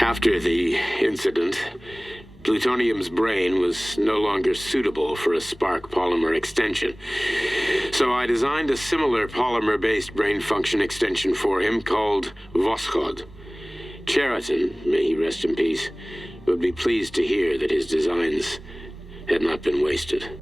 After the incident, plutonium's brain was no longer suitable for a spark polymer extension. So I designed a similar polymer-based brain function extension for him called Voskhod. Cheriton, may he rest in peace, would be pleased to hear that his designs had not been wasted.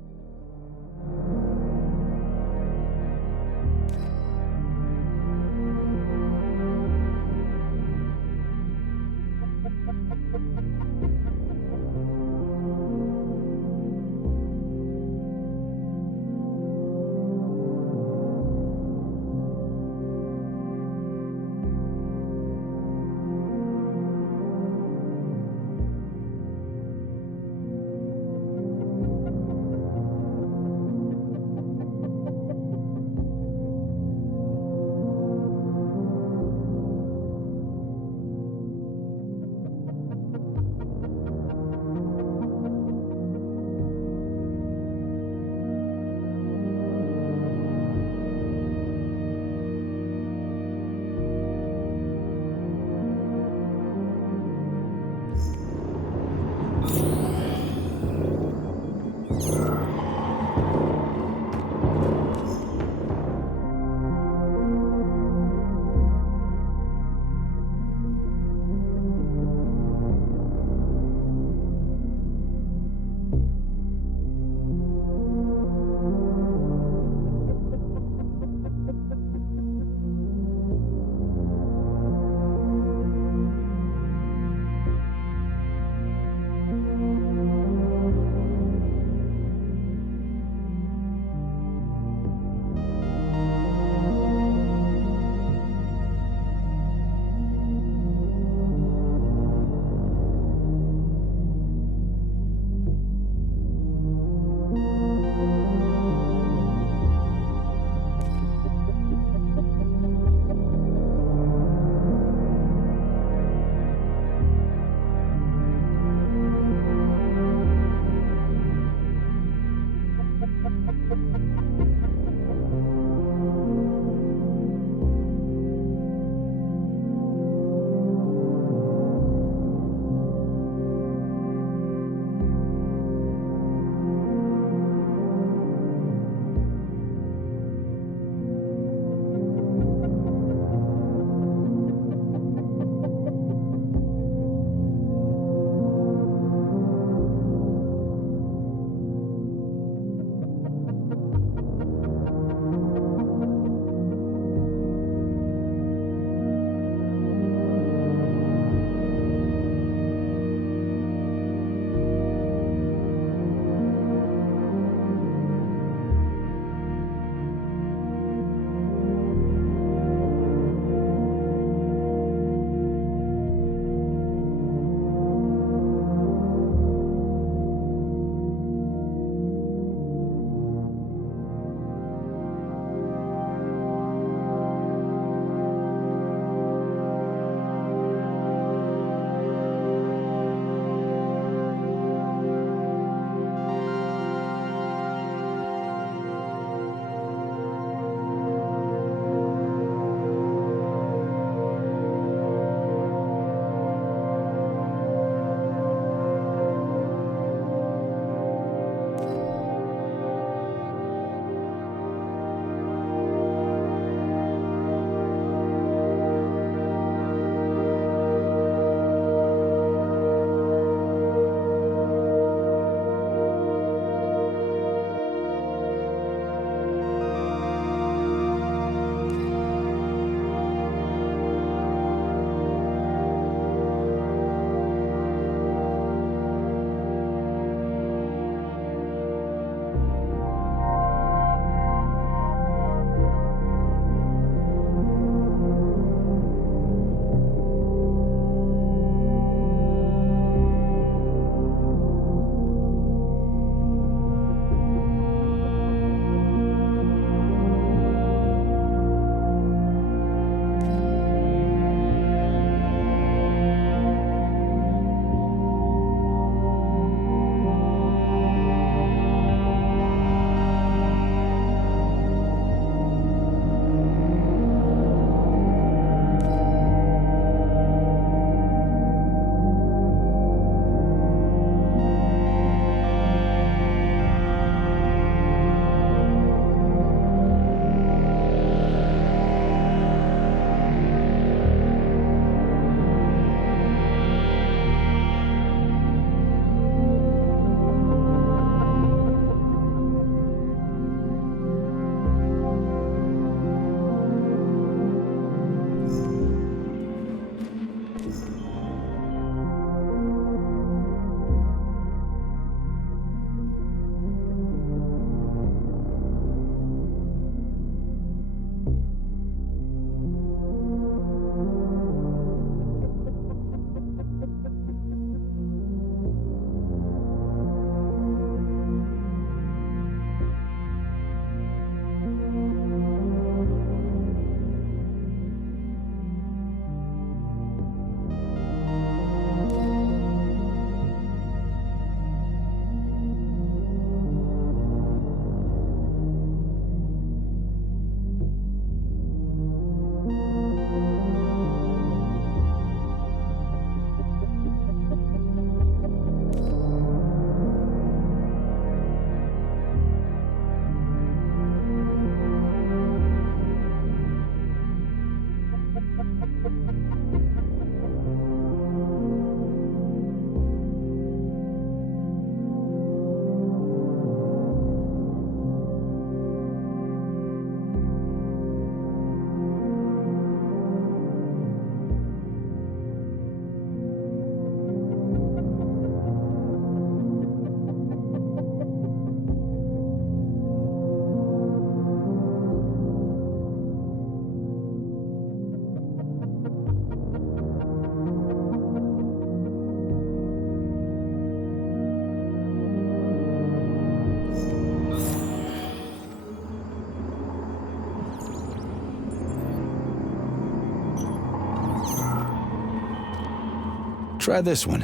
Try this one.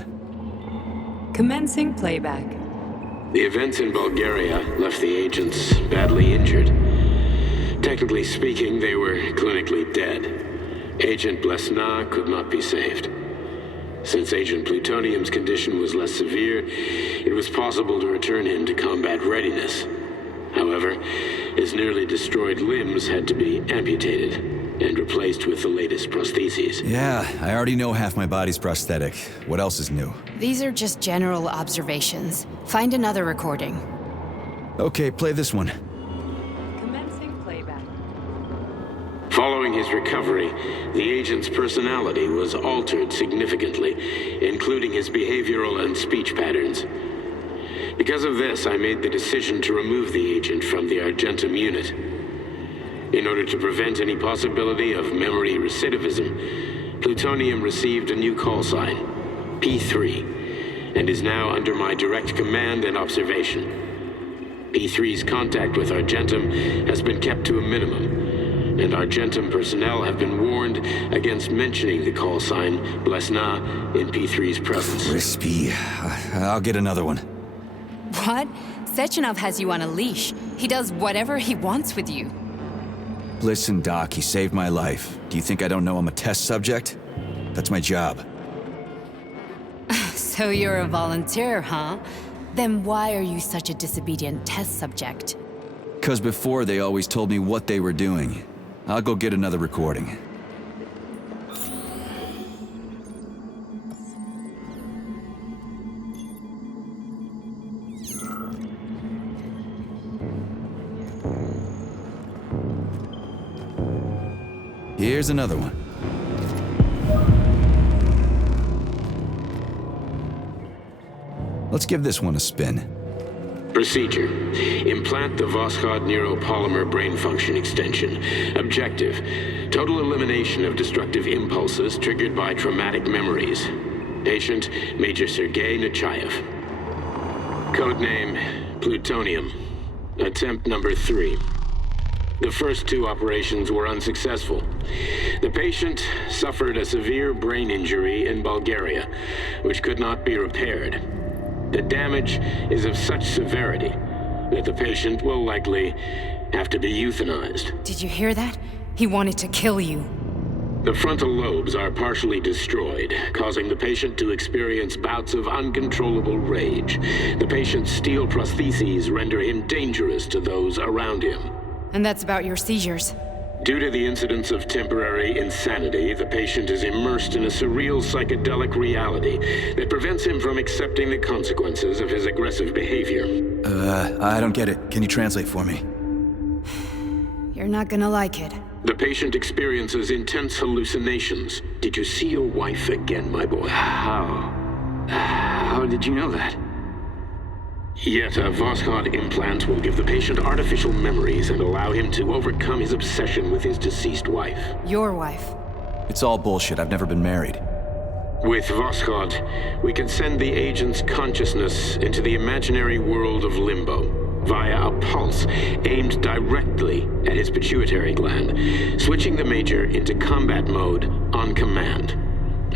Commencing playback. The events in Bulgaria left the agents badly injured. Technically speaking, they were clinically dead. Agent Blesna could not be saved. Since Agent Plutonium's condition was less severe, it was possible to return him to combat readiness. However, his nearly destroyed limbs had to be amputated and replaced with the latest prostheses. Yeah, I already know half my body's prosthetic. What else is new? These are just general observations. Find another recording. Okay, play this one. Commencing playback. Following his recovery, the agent's personality was altered significantly, including his behavioral and speech patterns. Because of this, I made the decision to remove the agent from the Argentum unit. In order to prevent any possibility of memory recidivism, Plutonium received a new call sign, P3, and is now under my direct command and observation. P3's contact with Argentum has been kept to a minimum, and Argentum personnel have been warned against mentioning the call sign Blesna in P3's presence. Crispy. I'll get another one. What? Sechenov has you on a leash. He does whatever he wants with you. Listen, Doc, he saved my life. Do you think I don't know I'm a test subject? That's my job. So you're a volunteer, huh? Then why are you such a disobedient test subject? 'Cause before they always told me what they were doing. I'll go get another recording. Here's another one. Let's give this one a spin. Procedure. Implant the Voskhod neuropolymer brain function extension. Objective. Total elimination of destructive impulses triggered by traumatic memories. Patient, Major Sergei Nechayev. Codename, Plutonium. Attempt number 3. The first 2 operations were unsuccessful. The patient suffered a severe brain injury in Bulgaria, which could not be repaired. The damage is of such severity that the patient will likely have to be euthanized. Did you hear that? He wanted to kill you. The frontal lobes are partially destroyed, causing the patient to experience bouts of uncontrollable rage. The patient's steel prostheses render him dangerous to those around him. And that's about your seizures. Due to the incidence of temporary insanity, the patient is immersed in a surreal psychedelic reality that prevents him from accepting the consequences of his aggressive behavior. I don't get it. Can you translate for me? You're not gonna like it. The patient experiences intense hallucinations. Did you see your wife again, my boy? How did you know that? Yet a Voskhod implant will give the patient artificial memories and allow him to overcome his obsession with his deceased wife. Your wife. It's all bullshit. I've never been married. With Voskhod, we can send the agent's consciousness into the imaginary world of limbo via a pulse aimed directly at his pituitary gland, switching the Major into combat mode on command.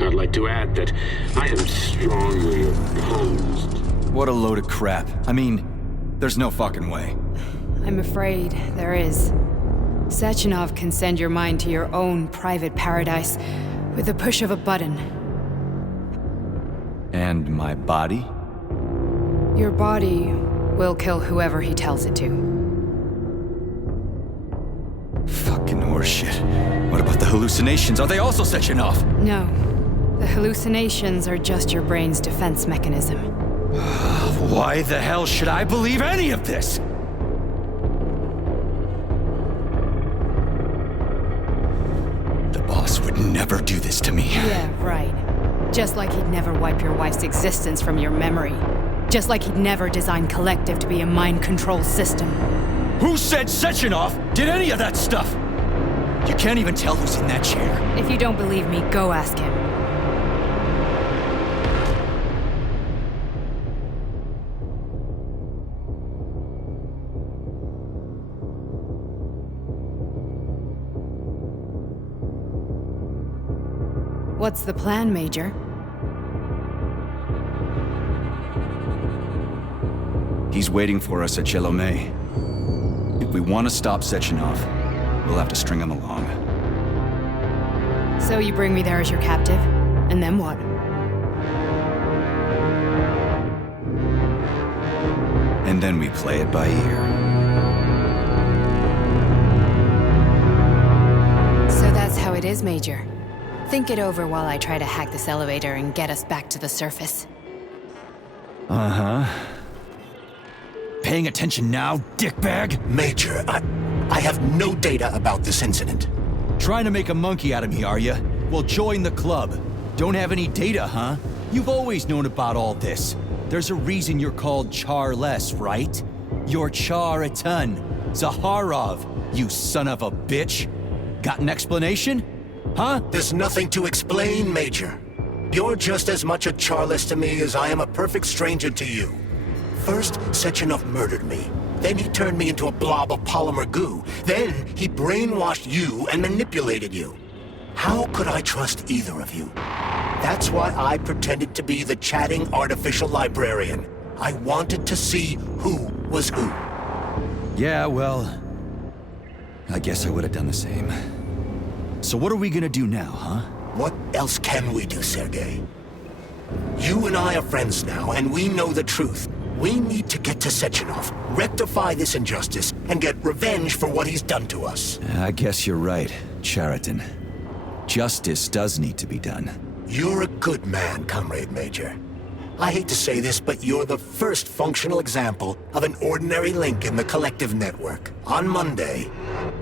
I'd like to add that I am strongly opposed. What a load of crap. I mean, there's no fucking way. I'm afraid there is. Sechenov can send your mind to your own private paradise with the push of a button. And my body? Your body will kill whoever he tells it to. Fucking horseshit. What about the hallucinations? Are they also Sechenov? No. The hallucinations are just your brain's defense mechanism. Why the hell should I believe any of this? The boss would never do this to me. Yeah, right. Just like he'd never wipe your wife's existence from your memory. Just like he'd never design Collective to be a mind control system. Who said Sechenov did any of that stuff? You can't even tell who's in that chair. If you don't believe me, go ask him. What's the plan, Major? He's waiting for us at Chelomey. If we want to stop Sechenov, we'll have to string him along. So you bring me there as your captive, and then what? And then we play it by ear. So that's how it is, Major. Think it over while I try to hack this elevator and get us back to the surface. Uh-huh. Paying attention now, dickbag? Major, I have no data about this incident. Trying to make a monkey out of me, are ya? Well, join the club. Don't have any data, huh? You've always known about all this. There's a reason you're called Charless, right? You're Char-Atan, Zaharov, you son of a bitch. Got an explanation? Huh? There's nothing to explain, Major. You're just as much a Charless to me as I am a perfect stranger to you. First, Sechenov murdered me. Then he turned me into a blob of polymer goo. Then he brainwashed you and manipulated you. How could I trust either of you? That's why I pretended to be the chatting artificial librarian. I wanted to see who was who. Yeah, well... I guess I would have done the same. So what are we gonna do now, huh? What else can we do, Sergei? You and I are friends now, and we know the truth. We need to get to Sechenov, rectify this injustice, and get revenge for what he's done to us. I guess you're right, Chariton. Justice does need to be done. You're a good man, Comrade Major. I hate to say this, but you're the first functional example of an ordinary link in the collective network. On Monday,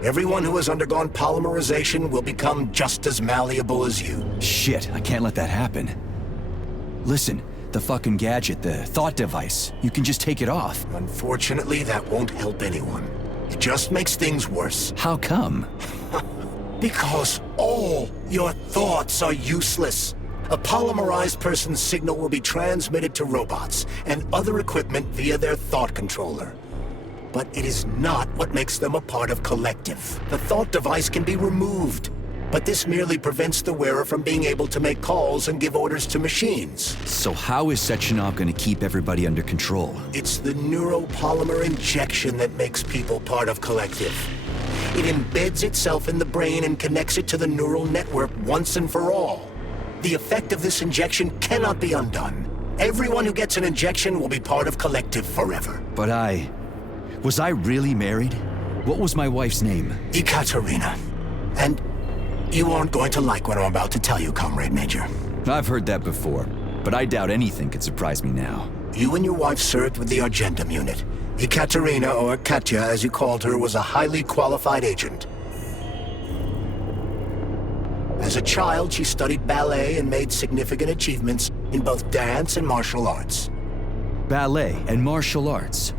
everyone who has undergone polymerization will become just as malleable as you. Shit, I can't let that happen. Listen, the fucking gadget, the thought device, you can just take it off. Unfortunately, that won't help anyone. It just makes things worse. How come? Because all your thoughts are useless. A polymerized person's signal will be transmitted to robots and other equipment via their thought controller. But it is not what makes them a part of Collective. The thought device can be removed, but this merely prevents the wearer from being able to make calls and give orders to machines. So how is Sechenov gonna keep everybody under control? It's the neuropolymer injection that makes people part of Collective. It embeds itself in the brain and connects it to the neural network once and for all. The effect of this injection cannot be undone. Everyone who gets an injection will be part of Collective forever. But was I really married? What was my wife's name? Ekaterina. And you aren't going to like what I'm about to tell you, Comrade Major. I've heard that before, but I doubt anything could surprise me now. You and your wife served with the Argentum unit. Ekaterina, or Katya as you called her, was a highly qualified agent. As a child, she studied ballet and made significant achievements in both dance and martial arts. Ballet and martial arts?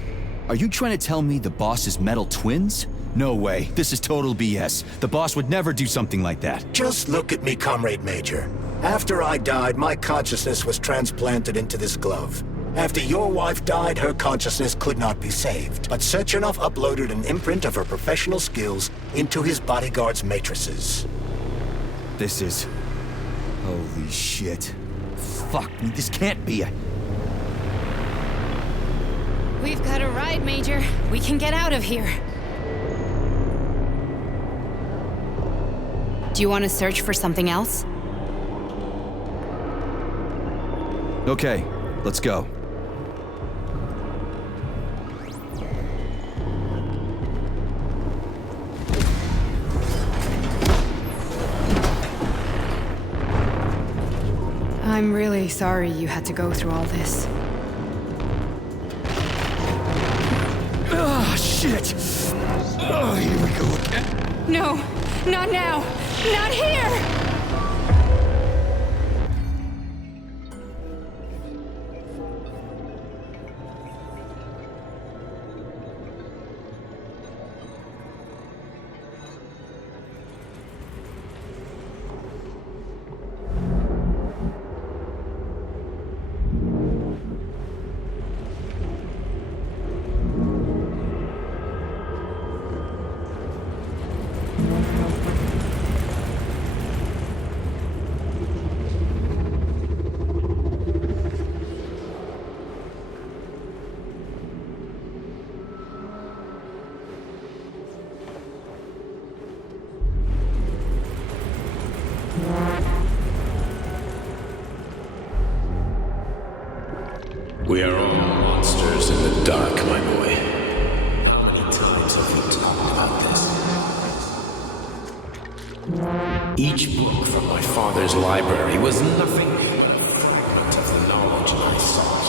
Are you trying to tell me the boss is metal twins? No way, this is total BS. The boss would never do something like that. Just look at me, Comrade Major. After I died, my consciousness was transplanted into this glove. After your wife died, her consciousness could not be saved. But Sechenov uploaded an imprint of her professional skills into his bodyguard's matrices. This is... holy shit. Fuck me, this can't be a... We've got a ride, Major. We can get out of here. Do you want to search for something else? Okay, let's go. I'm really sorry you had to go through all this. Ah, shit! Oh, here we go again. No, not now! Not here! We are all monsters in the dark, my boy. How many times have we talked about this? Each book from my father's library was nothing but a fragment of the knowledge I sought.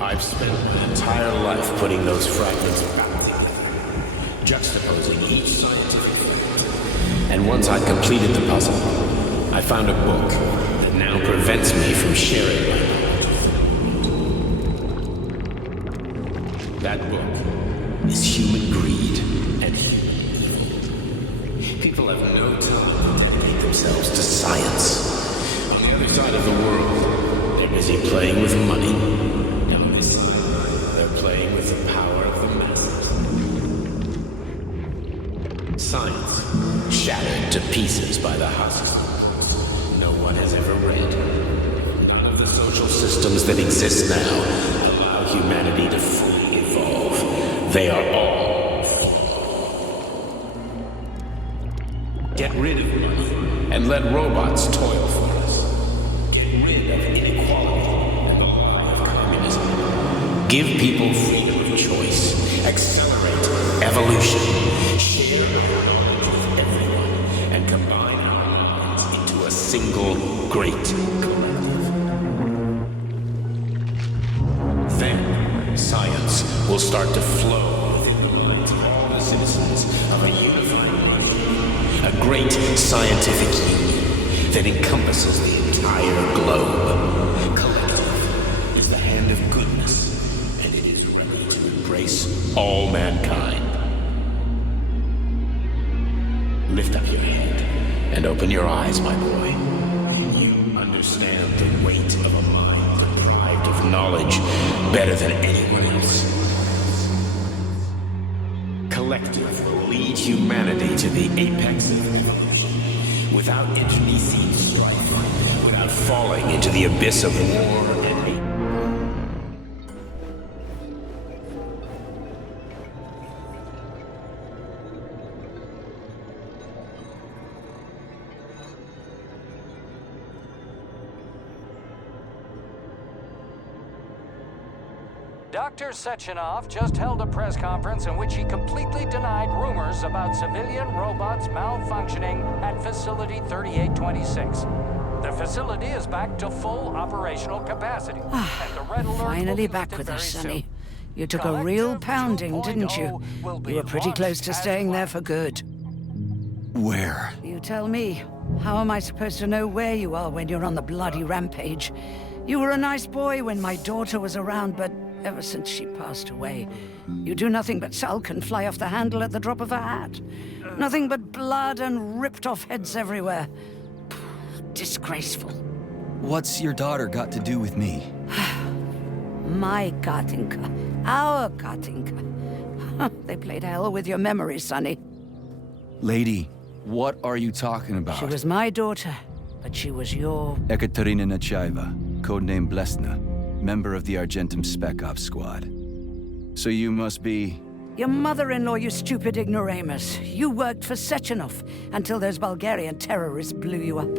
I've spent my entire life putting those fragments back together, juxtaposing each scientific fact. And once I'd completed the puzzle, I found a book that now prevents me from sharing my knowledge. That book is Human Greed and Human. People have no time to dedicate themselves to science. On the other side of the world, they're busy playing with money. On this side, they're playing with the power of the masses. Science, shattered to pieces by the husks no one has ever read. None of the social systems that exist now allow humanity to fully evolve. They are all flawed. Get rid of money and let robots toil for us. Get rid of inequality and the lie of communism. Give people freedom of choice. Accelerate evolution. Share knowledge with everyone and combine our minds into a single great collective. Then science will start to flow within the minds of all the citizens of a unified nation. A great scientific union that encompasses the entire globe. Collective is the hand of goodness, and it is ready to embrace all mankind. Lift up your head and open your eyes, my boy. You understand the weight of a mind deprived of knowledge better than anyone else. Collective will lead humanity to the apex of evolution without internecine strife, without falling into the abyss of war and hate. Dr. Sechenov just held a press conference in which he completely denied rumors about civilian robots malfunctioning at Facility 3826. The facility is back to full operational capacity, and the red alert will Finally be back lifted with very us, soon. Sonny. You took a real pounding, didn't you? You were pretty close to staying there for good. Where? You tell me. How am I supposed to know where you are when you're on the bloody rampage? You were a nice boy when my daughter was around, but ever since she passed away, you do nothing but sulk and fly off the handle at the drop of a hat. Nothing but blood and ripped off heads everywhere. Disgraceful. What's your daughter got to do with me? My Katinka. Our Katinka. They played hell with your memory, Sonny. Lady, what are you talking about? She was my daughter, but she was your... Ekaterina Nechaeva, codename Blesna, member of the Argentum Spec Ops squad. So you must be... Your mother-in-law, you stupid ignoramus. You worked for Sechenov until those Bulgarian terrorists blew you up.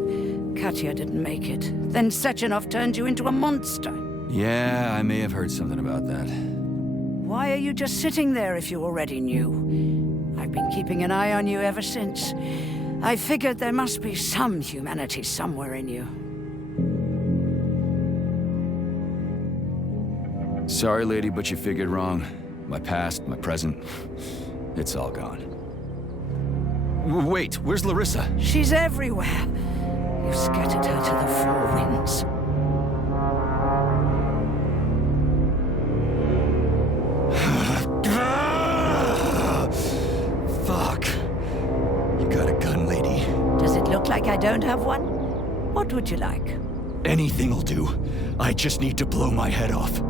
Katya didn't make it. Then Sechenov turned you into a monster. Yeah, I may have heard something about that. Why are you just sitting there if you already knew? I've been keeping an eye on you ever since. I figured there must be some humanity somewhere in you. Sorry, lady, but you figured wrong. My past, my present, it's all gone. Wait, where's Larissa? She's everywhere. You scattered her to the four winds. Fuck. You got a gun, lady. Does it look like I don't have one? What would you like? Anything'll do. I just need to blow my head off.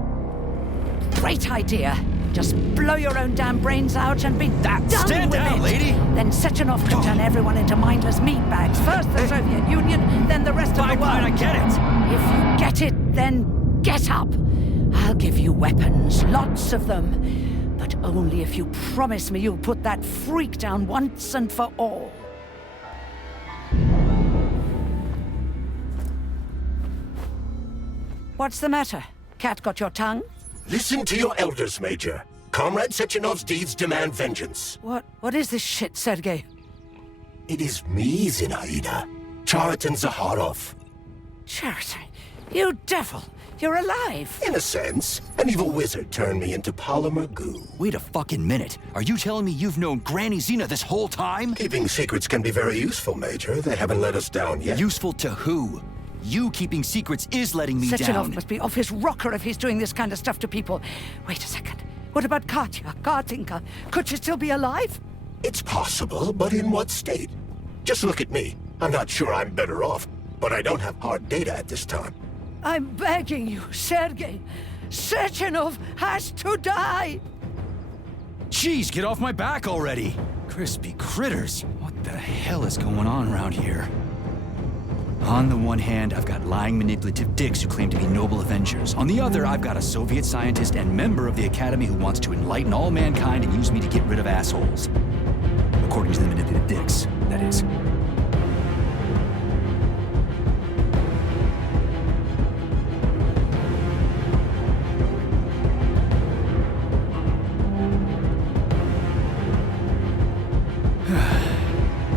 Great idea. Just blow your own damn brains out and be done Stand with down, it. lady! Then Sechenov can turn everyone into mindless meatbags. First the Soviet Union, then the rest of the world. Fine, I get it. If you get it, then get up. I'll give you weapons, lots of them. But only if you promise me you'll put that freak down once and for all. What's the matter? Cat got your tongue? Listen to your elders, Major. Comrade Sechenov's deeds demand vengeance. What is this shit, Sergei? It is me, Zinaida. Chariton Zaharov. Chariton, you devil! You're alive! In a sense, an evil wizard turned me into polymer goo. Wait a fucking minute. Are you telling me you've known Granny Xena this whole time? Keeping secrets can be very useful, Major. They haven't let us down yet. Useful to who? You keeping secrets is letting me Sechenov down. must be off his rocker if he's doing this kind of stuff to people. Wait a second. What about Katya, Kartinka? Could she still be alive? It's possible, but in what state? Just look at me. I'm not sure I'm better off, but I don't have hard data at this time. I'm begging you, Sergei. Sechenov has to die! Jeez, get off my back already! Crispy critters. What the hell is going on around here? On the one hand, I've got lying, manipulative dicks who claim to be noble avengers. On the other, I've got a Soviet scientist and member of the Academy who wants to enlighten all mankind and use me to get rid of assholes. According to the manipulative dicks, that is.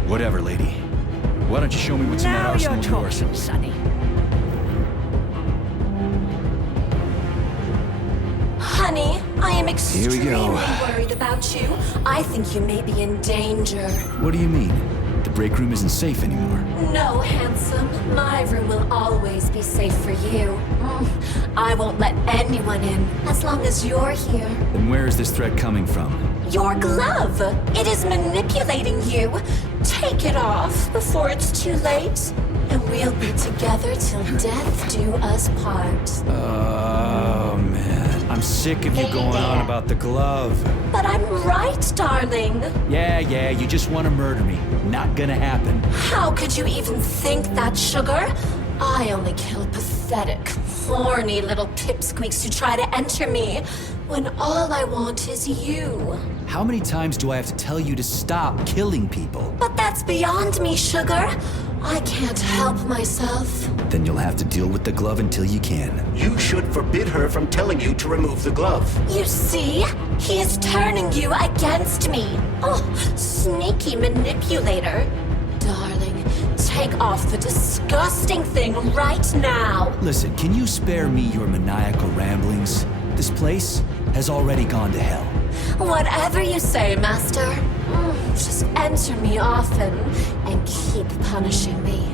Whatever, lady. Why don't you show me what's in that Now arsenal you're of yours? talking, Sonny. Honey, I am extremely Here we go. worried about you. I think you may be in danger. What do you mean? The break room isn't safe anymore. No, handsome. My room will always be safe for you. I won't let anyone in as long as you're here. Then where is this threat coming from? Your glove. It is manipulating you. Take it off before it's too late. And we'll be together till death do us part. Oh, man. I'm sick of you going on about the glove. But I'm right, darling. Yeah, you just want to murder me. Not gonna happen. How could you even think that, sugar? I only kill pathetic, horny little pipsqueaks who try to enter me, when all I want is you. How many times do I have to tell you to stop killing people? But that's beyond me, sugar. I can't help myself. Then you'll have to deal with the glove until you can. You should forbid her from telling you to remove the glove. You see? He is turning you against me. Oh, sneaky manipulator. Darling, take off the disgusting thing right now. Listen, can you spare me your maniacal ramblings? This place has already gone to hell. Whatever you say, Master. Just enter me often and keep punishing me.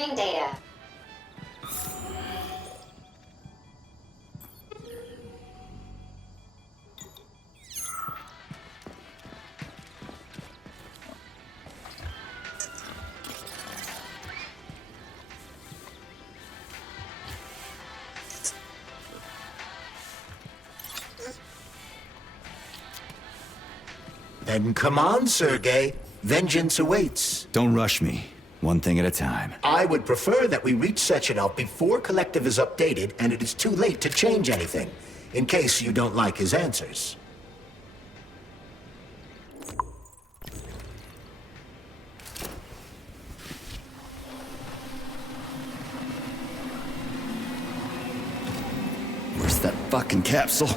Receiving data. Then come on, Sergei. Vengeance awaits. Don't rush me. One thing at a time. I would prefer that we reach Sechenov before Collective is updated and it is too late to change anything, in case you don't like his answers. Where's that fucking capsule?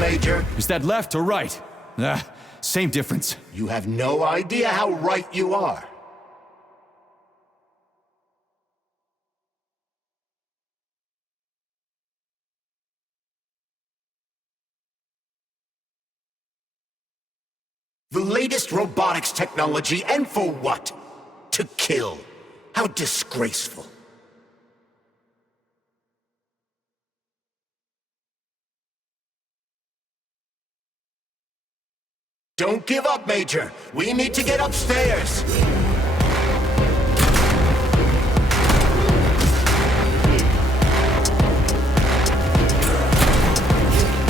Major. Is that left or right? Same difference. You have no idea how right you are. The latest robotics technology, and for what? To kill. How disgraceful. Don't give up, Major. We need to get upstairs.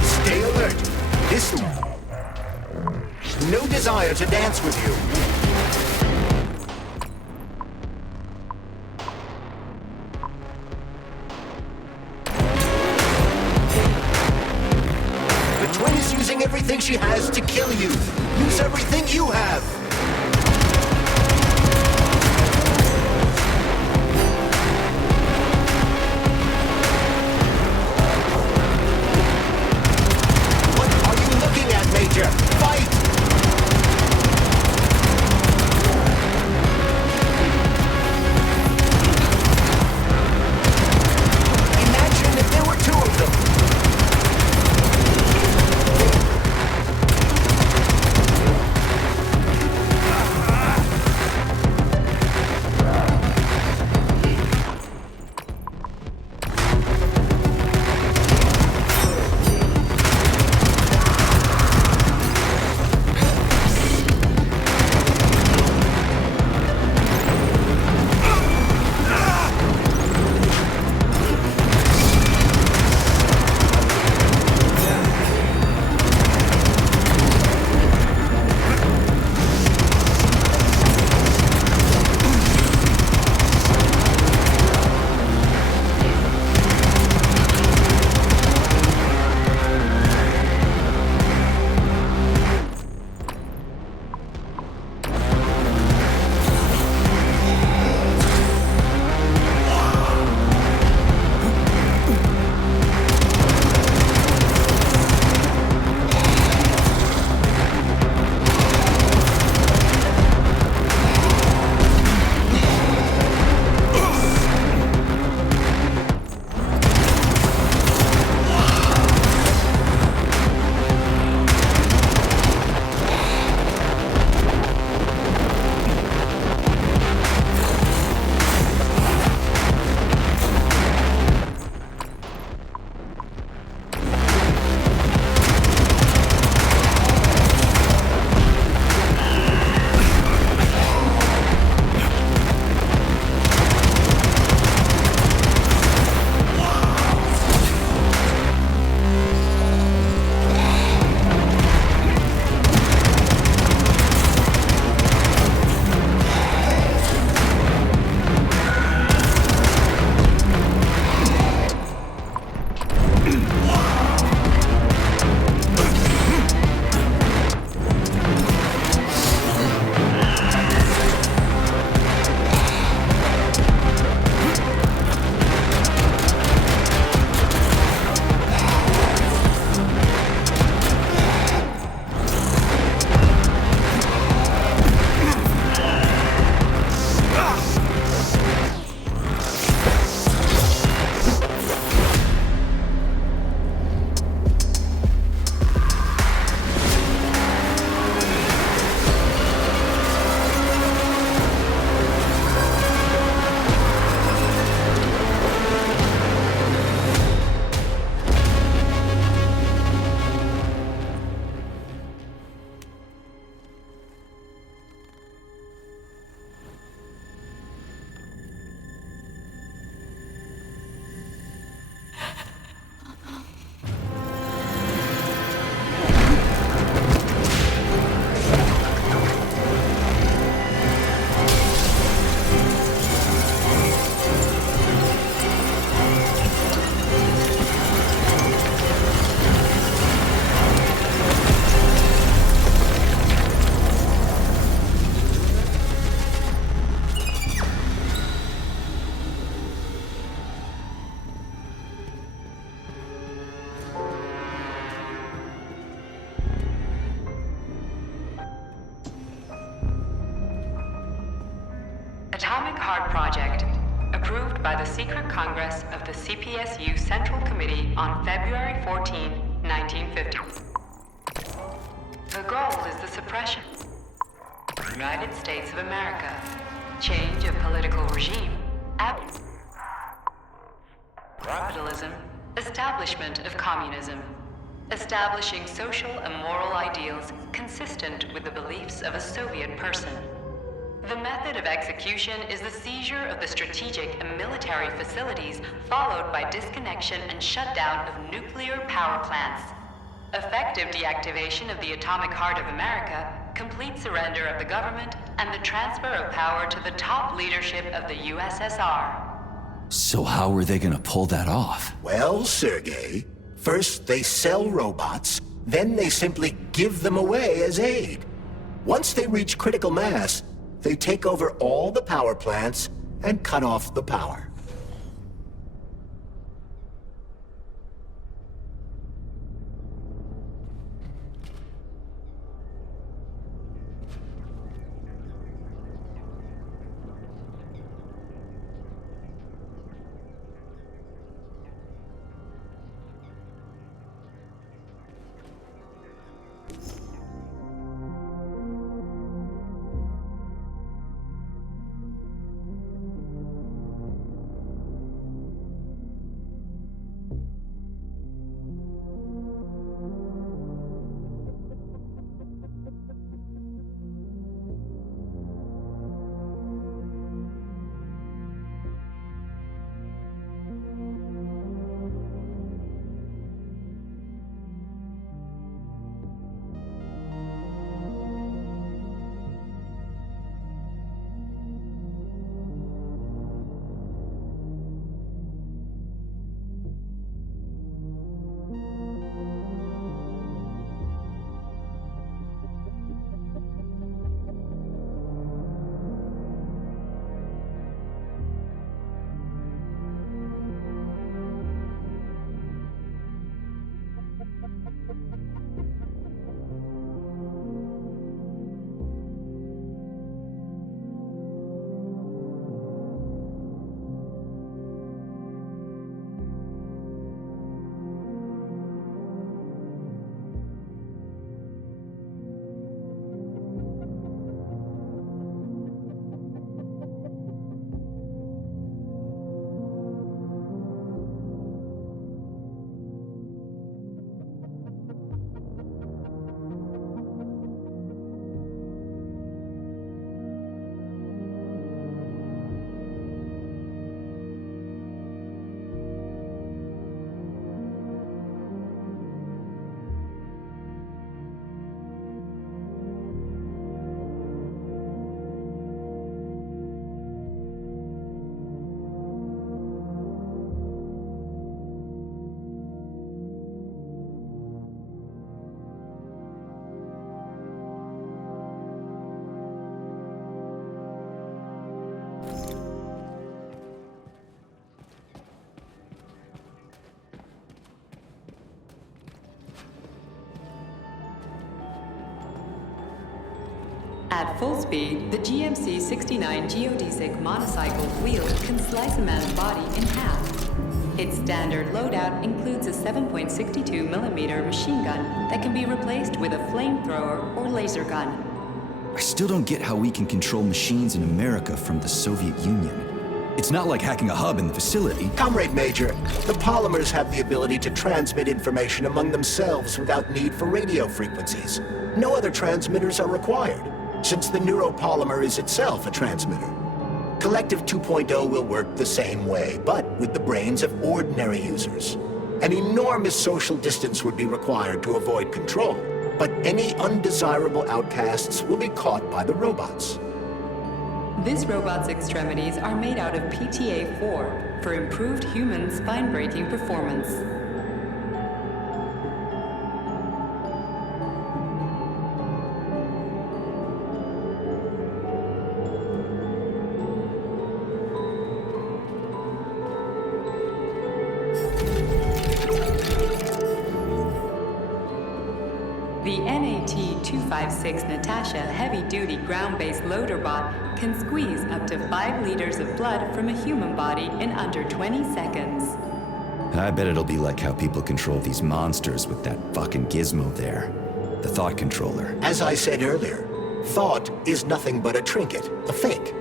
Stay alert. This... No desire to dance with you. The twin is using everything she has to kill you. Use everything you have. What are you looking at, Major? Fight! Imagine if there were two of them. Atomic Heart Project, approved by the Secret Congress of the CPSU Central Committee on February 14, 1950. The goal is the suppression of the United States of America, change of political regime, capitalism, establishment of communism, establishing social and moral ideals consistent with the beliefs of a Soviet person. The method of execution is the seizure of the strategic and military facilities, followed by disconnection and shutdown of nuclear power plants. Effective deactivation of the Atomic Heart of America, complete surrender of the government, and the transfer of power to the top leadership of the USSR. So how are they gonna pull that off? Well, Sergei, first they sell robots, then they simply give them away as aid. Once they reach critical mass, they take over all the power plants and cut off the power. At full speed, the GMC-69 geodesic monocycle wheel can slice a man's body in half. Its standard loadout includes a 7.62mm machine gun that can be replaced with a flamethrower or laser gun. I still don't get how we can control machines in America from the Soviet Union. It's not like hacking a hub in the facility. Comrade Major, the polymers have the ability to transmit information among themselves without need for radio frequencies. No other transmitters are required, since the neuropolymer is itself a transmitter. Collective 2.0 will work the same way, but with the brains of ordinary users. An enormous social distance would be required to avoid control, but any undesirable outcasts will be caught by the robots. This robot's extremities are made out of PTA-4 for improved human spine-breaking performance. The NAT-256 Natasha heavy-duty ground-based loader bot can squeeze up to 5 liters of blood from a human body in under 20 seconds. I bet it'll be like how people control these monsters with that fucking gizmo there. The thought controller. As I said earlier, thought is nothing but a trinket, a fake.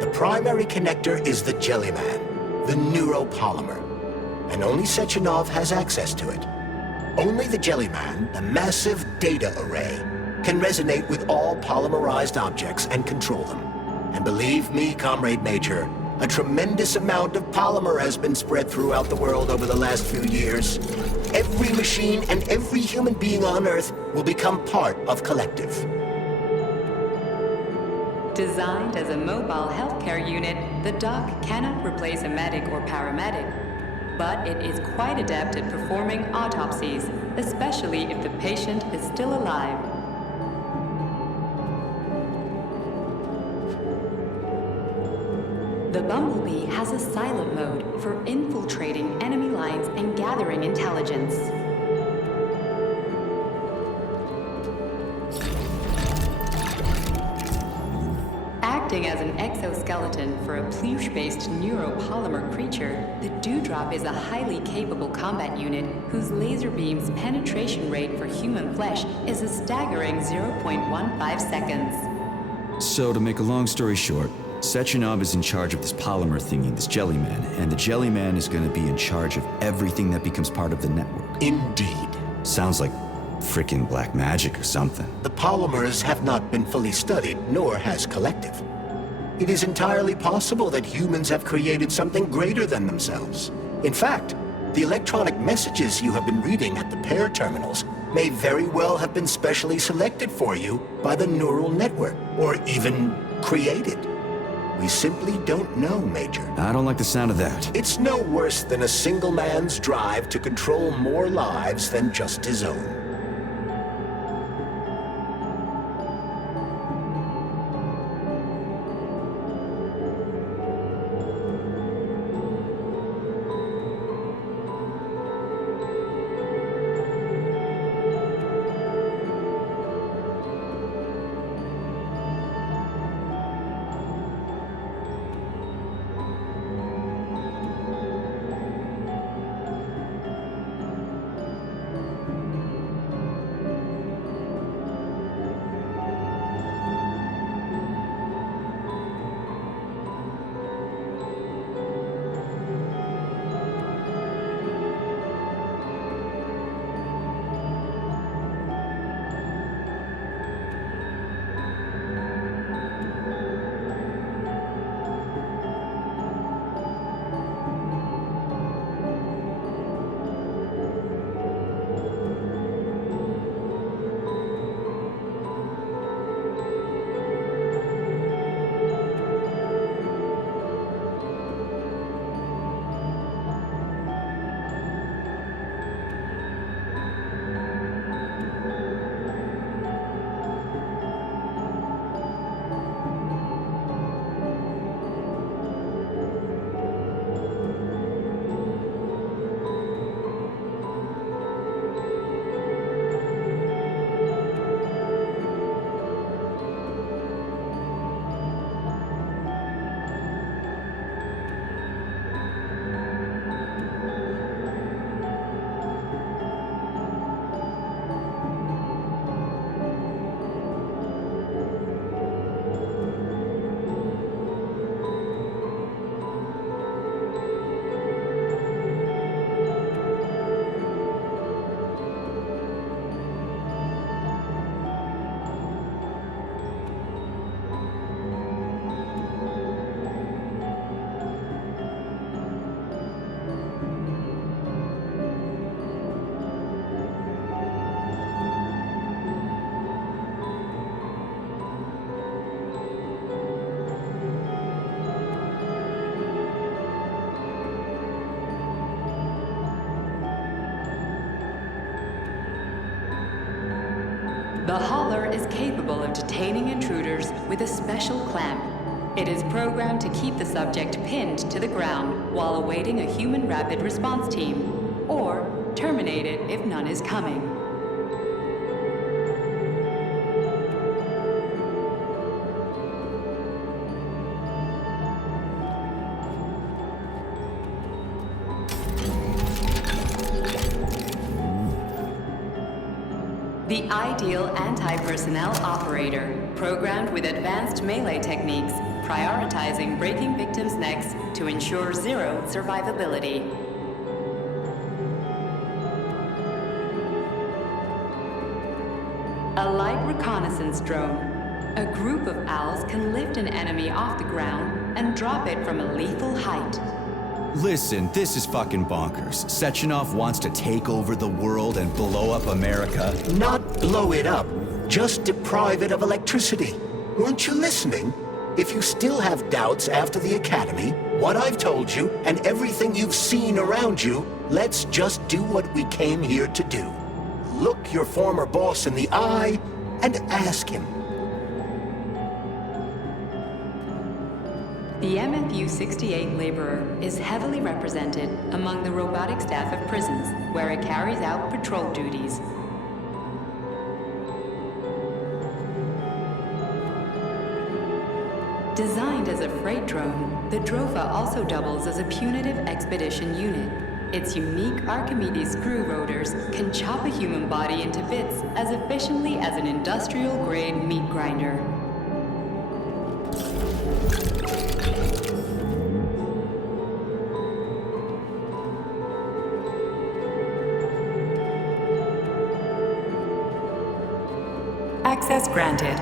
The primary connector is the Jellyman, the neuropolymer, and only Sechenov has access to it. Only the Jellyman, the massive data array, can resonate with all polymerized objects and control them. And believe me, Comrade Major, a tremendous amount of polymer has been spread throughout the world over the last few years. Every machine and every human being on Earth will become part of Collective. Designed as a mobile healthcare unit, the dock cannot replace a medic or paramedic. But it is quite adept at performing autopsies, especially if the patient is still alive. The Bumblebee has a silent mode for infiltrating enemy lines and gathering intelligence. Acting as an exoskeleton for a pluche-based neuropolymer creature, the Dewdrop is a highly capable combat unit whose laser beam's penetration rate for human flesh is a staggering 0.15 seconds. So, to make a long story short, Sechenov is in charge of this polymer thingy, this Jellyman, and the Jellyman is gonna be in charge of everything that becomes part of the network. Indeed. Sounds like frickin' black magic or something. The polymers have not been fully studied, nor has Collective. It is entirely possible that humans have created something greater than themselves. In fact, the electronic messages you have been reading at the pair terminals may very well have been specially selected for you by the neural network, or even created. We simply don't know, Major. I don't like the sound of that. It's no worse than a single man's drive to control more lives than just his own. The Hauler is capable of detaining intruders with a special clamp. It is programmed to keep the subject pinned to the ground while awaiting a human rapid response team, or terminate it if none is coming. The ideal anti-personnel operator, programmed with advanced melee techniques, prioritizing breaking victims' necks to ensure zero survivability. A light reconnaissance drone. A group of owls can lift an enemy off the ground and drop it from a lethal height. Listen, this is fucking bonkers. Sechenov wants to take over the world and blow up America. Not blow it up, just deprive it of electricity. Weren't you listening? If you still have doubts after the Academy, what I've told you, and everything you've seen around you, let's just do what we came here to do. Look your former boss in the eye and ask him. The MFU-68 Laborer is heavily represented among the robotic staff of prisons, where it carries out patrol duties. Designed as a freight drone, the Drofa also doubles as a punitive expedition unit. Its unique Archimedes screw rotors can chop a human body into bits as efficiently as an industrial-grade meat grinder. Access granted.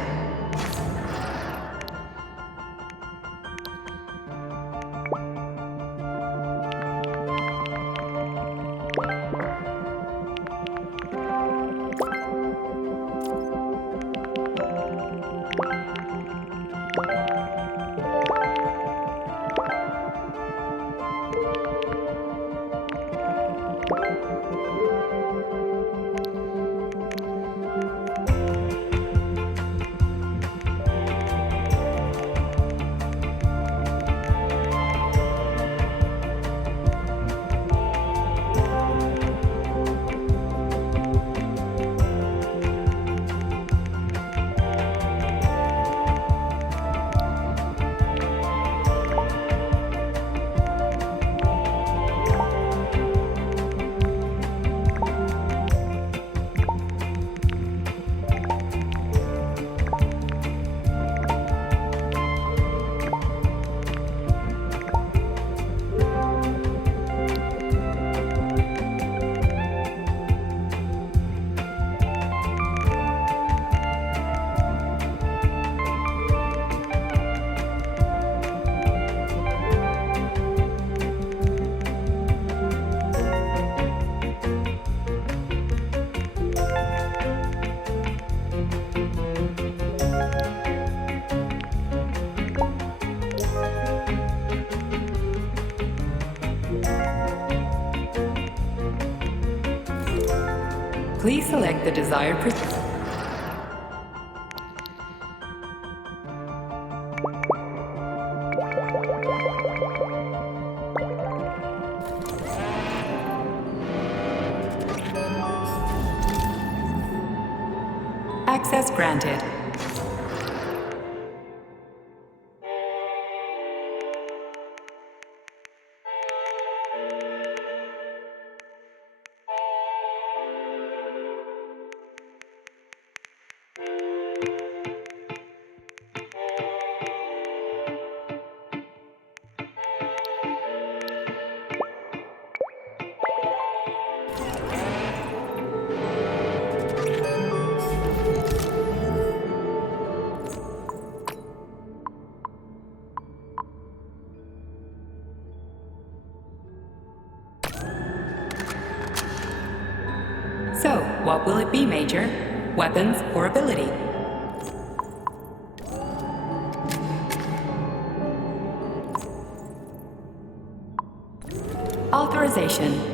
Please select the desired Access granted. So, what will it be, Major? Weapons or ability? Authorization.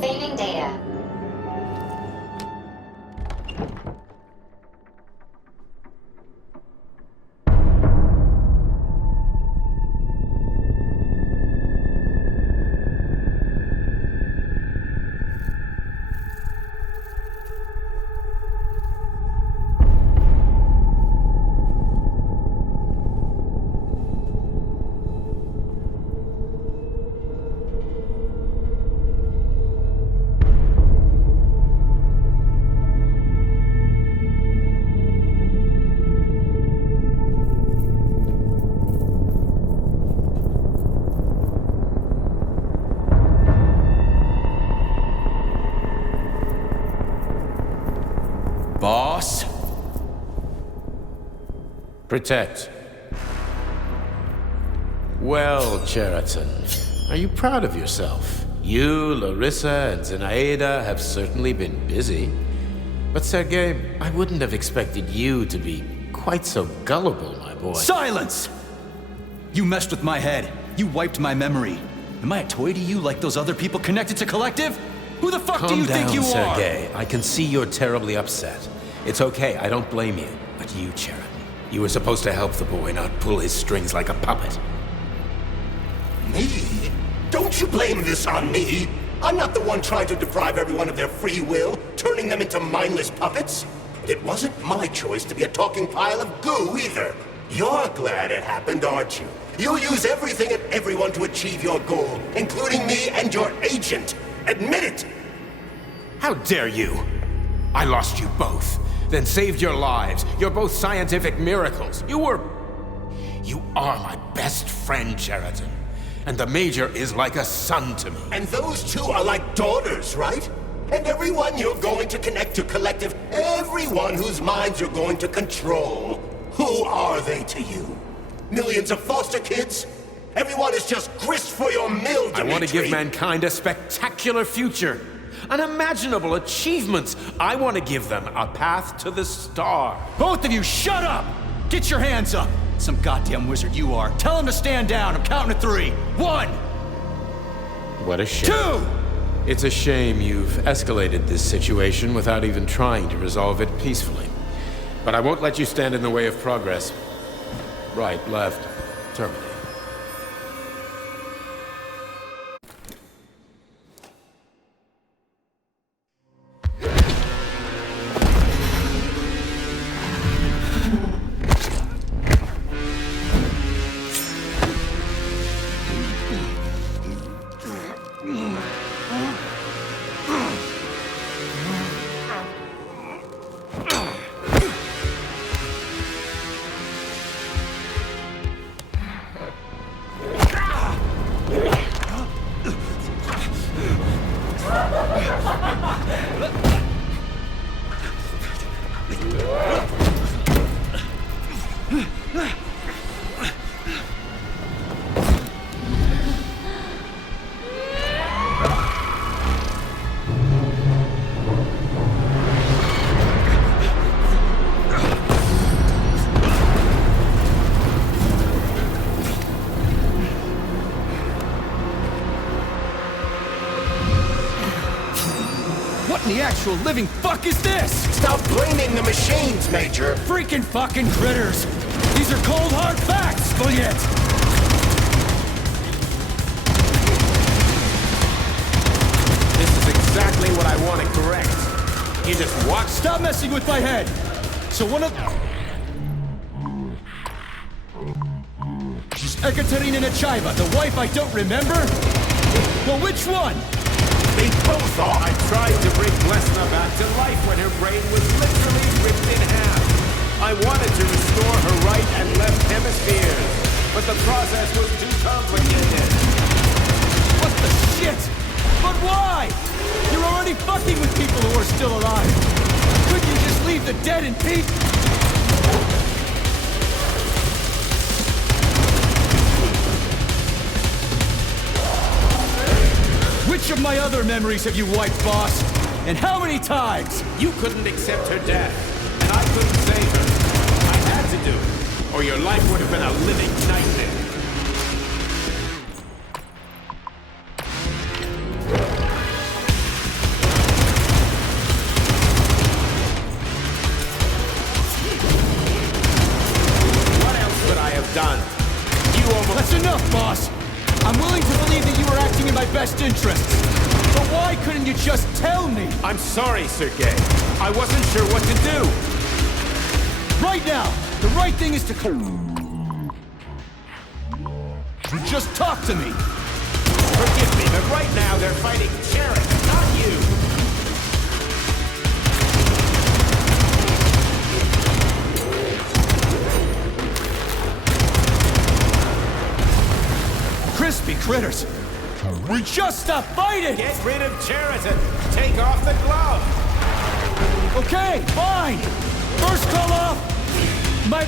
Saving data. Boss? Protect. Well, Cheriton, are you proud of yourself? You, Larissa, and Zenaida have certainly been busy. But Sergei, I wouldn't have expected you to be quite so gullible, my boy. Silence! You messed with my head. You wiped my memory. Am I a toy to you like those other people connected to Collective? Who the fuck do you think you are? Calm down, Sergei. I can see you're terribly upset. It's okay, I don't blame you. But you, Cheriton, you were supposed to help the boy, not pull his strings like a puppet. Me? Don't you blame this on me? I'm not the one trying to deprive everyone of their free will, turning them into mindless puppets. It wasn't my choice to be a talking pile of goo either. You're glad it happened, aren't you? You'll use everything and everyone to achieve your goal, including me and your agent. Admit it! How dare you! I lost you both, then saved your lives. You're both scientific miracles. You are my best friend, Cheriton. And the Major is like a son to me. And those two are like daughters, right? And everyone you're going to connect to Collective, everyone whose minds you're going to control, who are they to you? Millions of foster kids? Everyone is just grist for your mill, Dimitri. I want to give mankind a spectacular future. Unimaginable achievements. I want to give them a path to the star. Both of you, shut up! Get your hands up! Some goddamn wizard you are. Tell him to stand down. I'm counting to 3. 1! What a shame. 2! It's a shame you've escalated this situation without even trying to resolve it peacefully. But I won't let you stand in the way of progress. Right, left, terminate. The actual living fuck is this? Stop blaming the machines, Major! Freaking fucking critters! These are cold, hard facts, Smollett! This is exactly what I want to correct. You just walk. Stop messing with my head! So one of... Ekaterina Nechaeva, the wife I don't remember? Well, which one? They both are. I tried to bring Blesna back to life when her brain was literally ripped in half. I wanted to restore her right and left hemispheres, but the process was too complicated. What the shit? But why? You're already fucking with people who are still alive. Couldn't you just leave the dead in peace? Which of my other memories have you wiped, boss? And how many times? You couldn't accept her death, and I couldn't save her. I had to do it, or your life would have been a living nightmare. What else could I have done? You almost... That's enough, boss! I'm willing to believe that you were acting in my best interests. But why couldn't you just tell me? I'm sorry, Sergei. I wasn't sure what to do. Right now, the right thing is to... Just talk to me! Forgive me, but right now they're fighting Sheriff, not you! Crispy critters! We just stopped fighting! Get rid of Cheriton! Take off the glove! Okay, fine! First call off! My...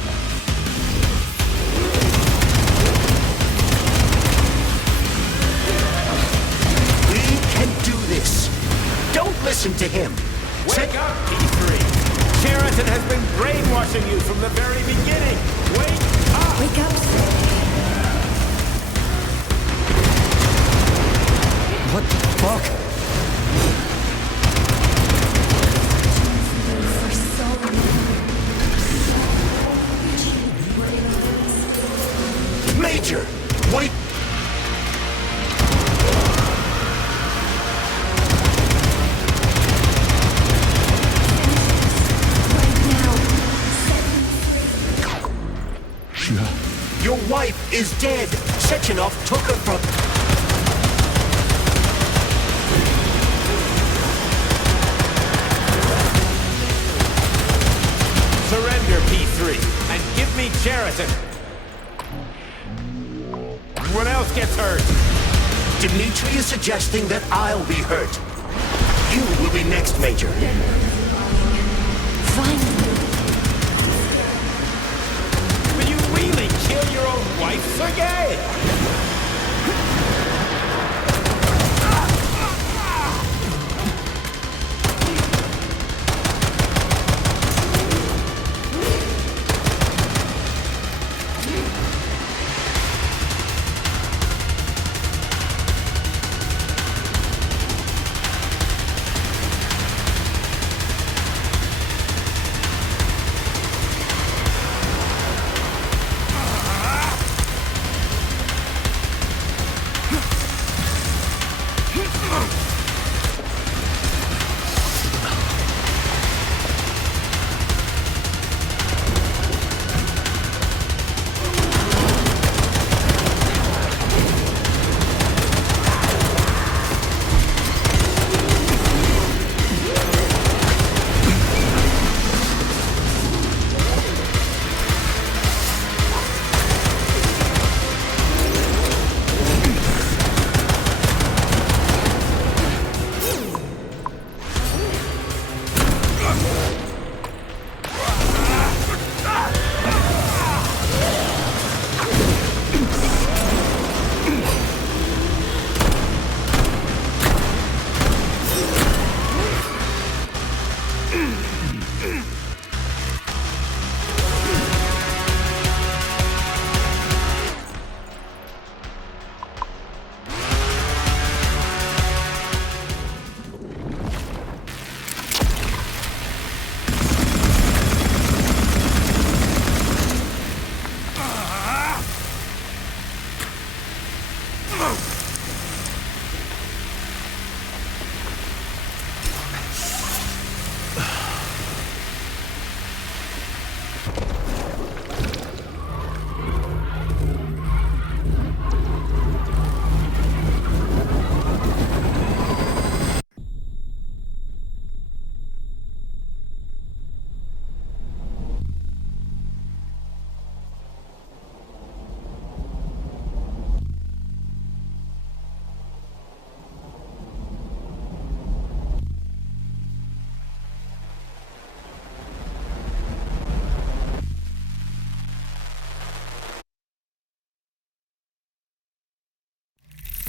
We can do this. Don't listen to him. Wake up, P3! Cheriton has been brainwashing you from the very beginning! Wake up! Wake up, Sergei. What the fuck? Major! Wait! Your wife is dead! Sechenov took her from... Surrender, P3, and give me Cheriton! What else gets hurt? Dmitri is suggesting that I'll be hurt. You will be next, Major. Finally. Will you really kill your own wife, Sergei?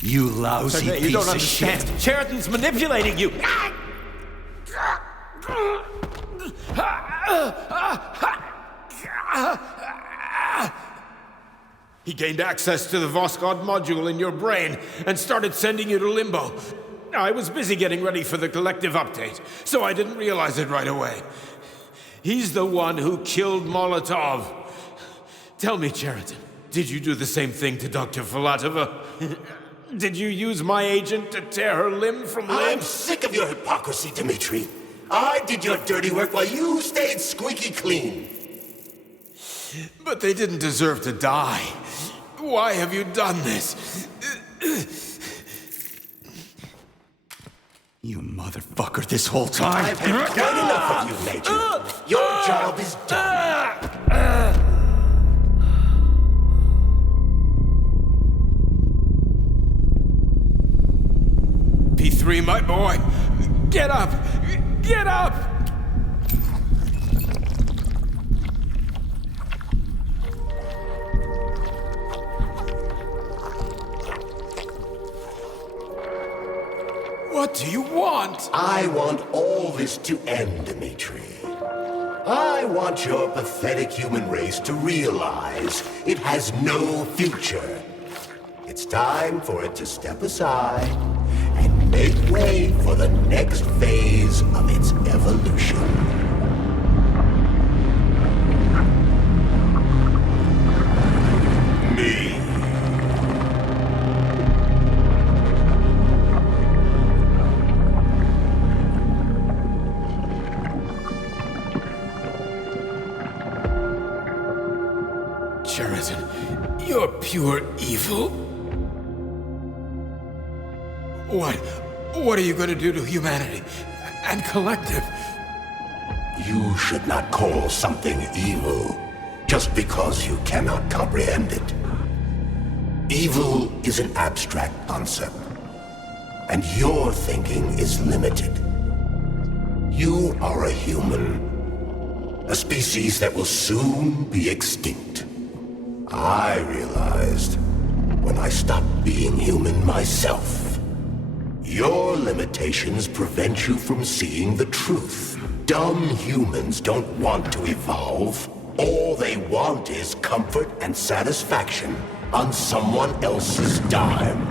You lousy Sergei, piece you don't of shit. understand. Sheridan's manipulating you. He gained access to the Voskhod module in your brain and started sending you to Limbo. I was busy getting ready for the collective update, so I didn't realize it right away. He's the one who killed Molotov. Tell me, Sheridan, did you do the same thing to Dr. Filatova? Did you use my agent to tear her limb from limb? I'm sick of your hypocrisy, Dmitri. I did your dirty work while you stayed squeaky clean. But they didn't deserve to die. Why have you done this? You motherfucker, this whole time. I've had quite enough of you, Major. Your job is done. P3, my boy! Get up! Get up! What do you want? I want all this to end, Dmitri. I want your pathetic human race to realize it has no future. It's time for it to step aside and make way for the next phase of its evolution. Me. Sheridan, you're pure evil. What are you going to do to humanity and collective? You should not call something evil just because you cannot comprehend it. Evil is an abstract concept, and your thinking is limited. You are a human, a species that will soon be extinct. I realized when I stopped being human myself. Your limitations prevent you from seeing the truth. Dumb humans don't want to evolve. All they want is comfort and satisfaction on someone else's dime.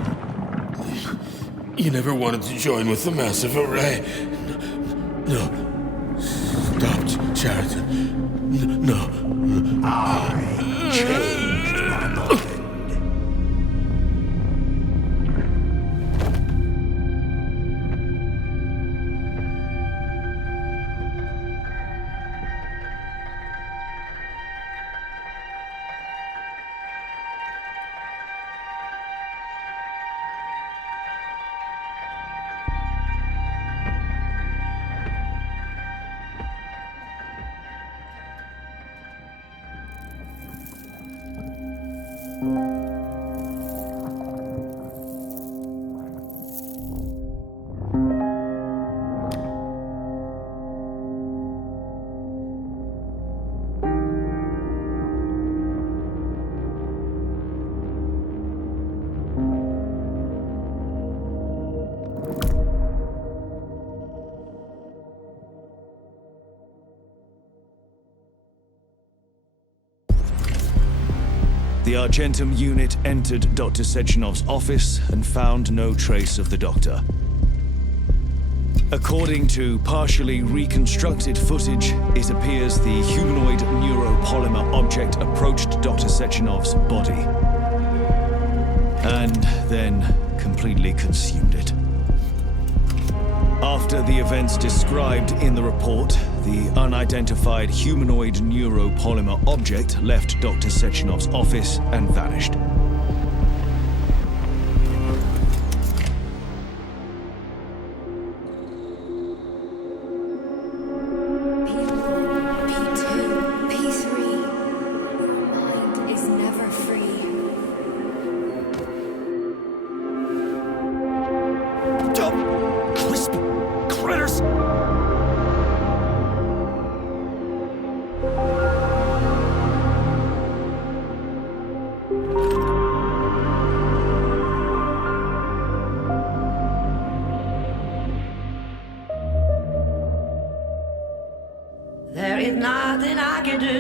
You never wanted to join with the massive array. No. Stop, Sheridan. No. I changed my mind. The Argentum unit entered Dr. Sechenov's office and found no trace of the doctor. According to partially reconstructed footage, it appears the humanoid neuropolymer object approached Dr. Sechenov's body and then completely consumed it. After the events described in the report, the unidentified humanoid neuropolymer object left Dr. Sechenov's office and vanished. P2, P3. Mind is never free. Dumb, crispy critters! nothing I can do.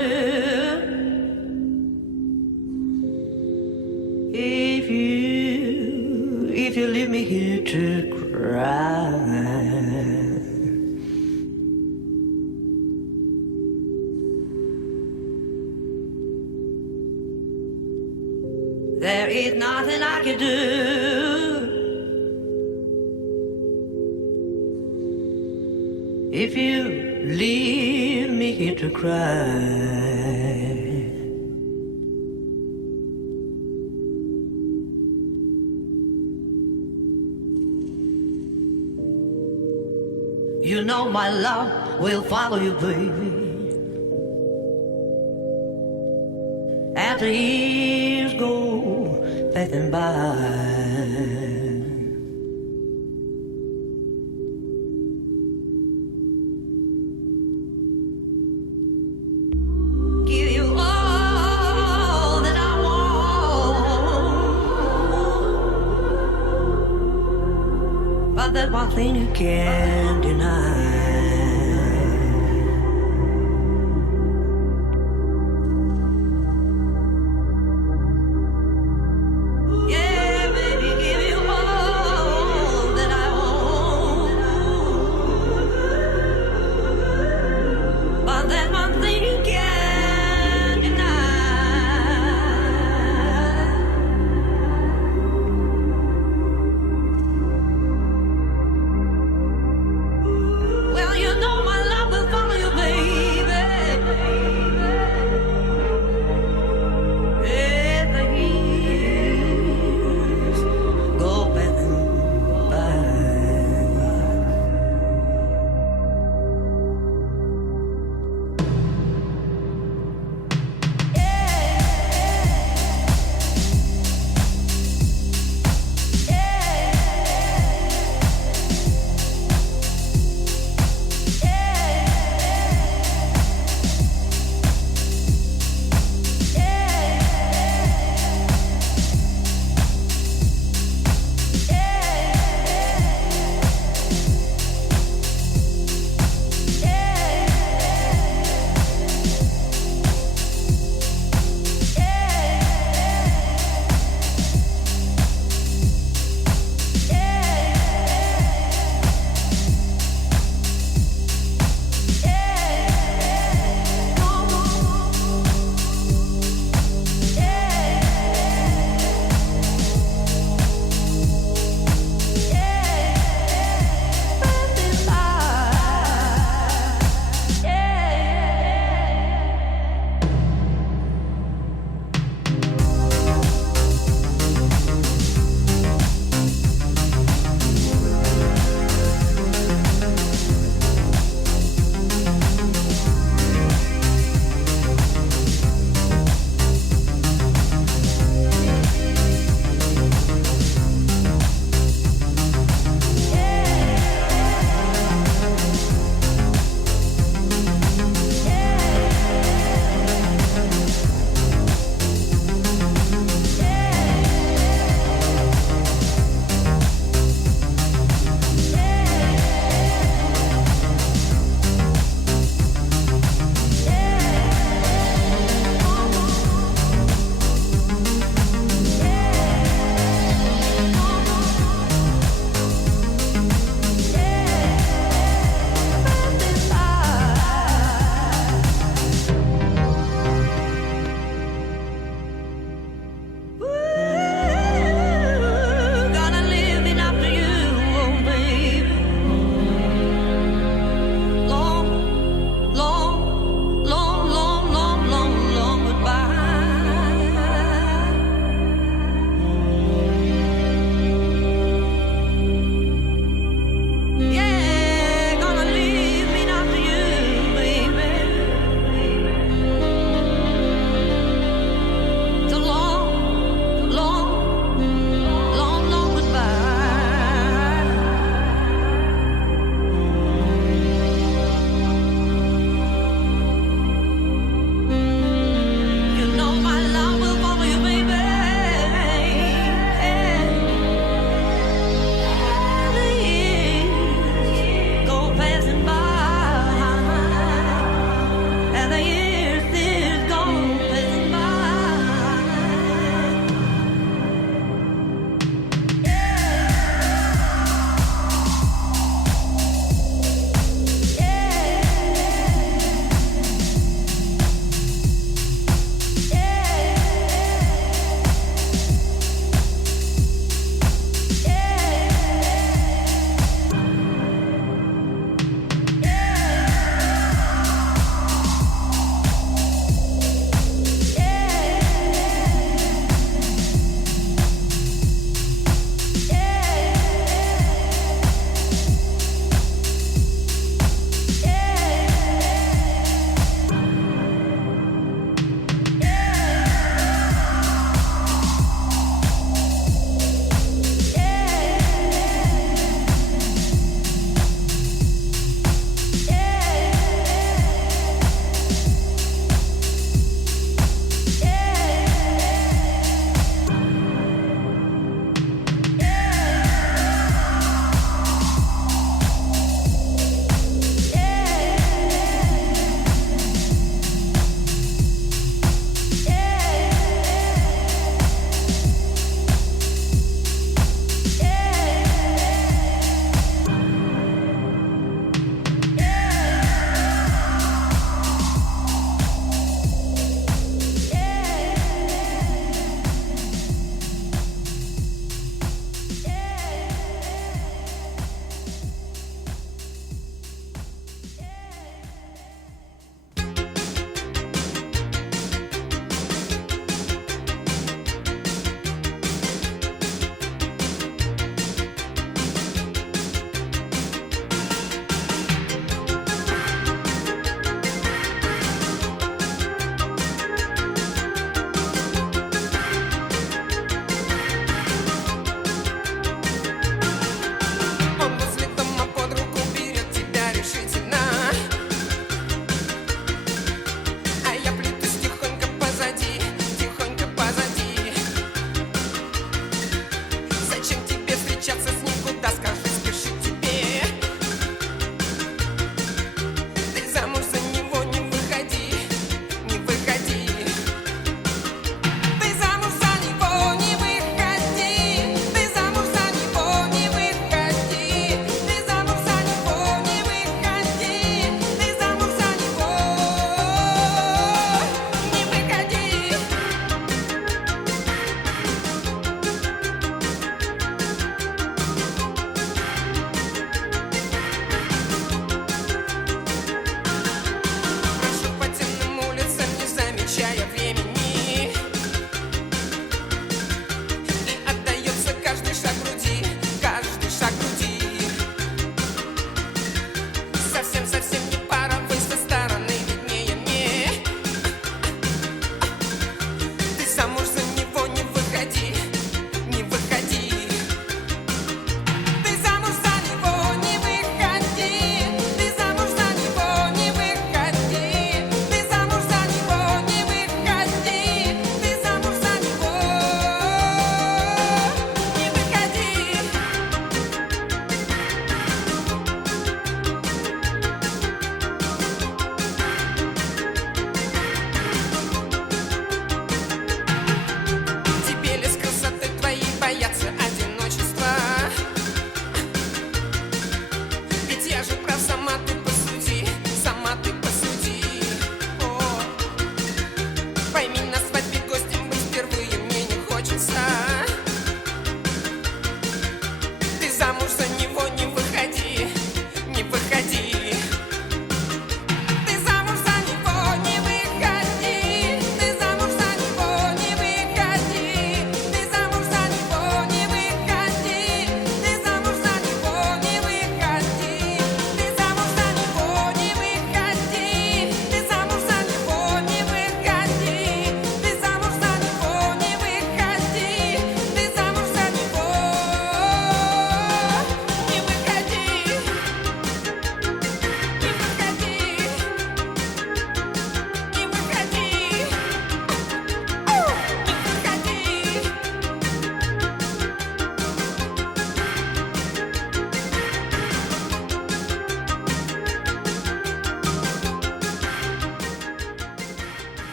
If you leave me here to cry. There is nothing I can do. If you leave me here to cry. You know my love will follow you, baby. After years go passing by. Give you all that I want, but there's one thing you can't deny.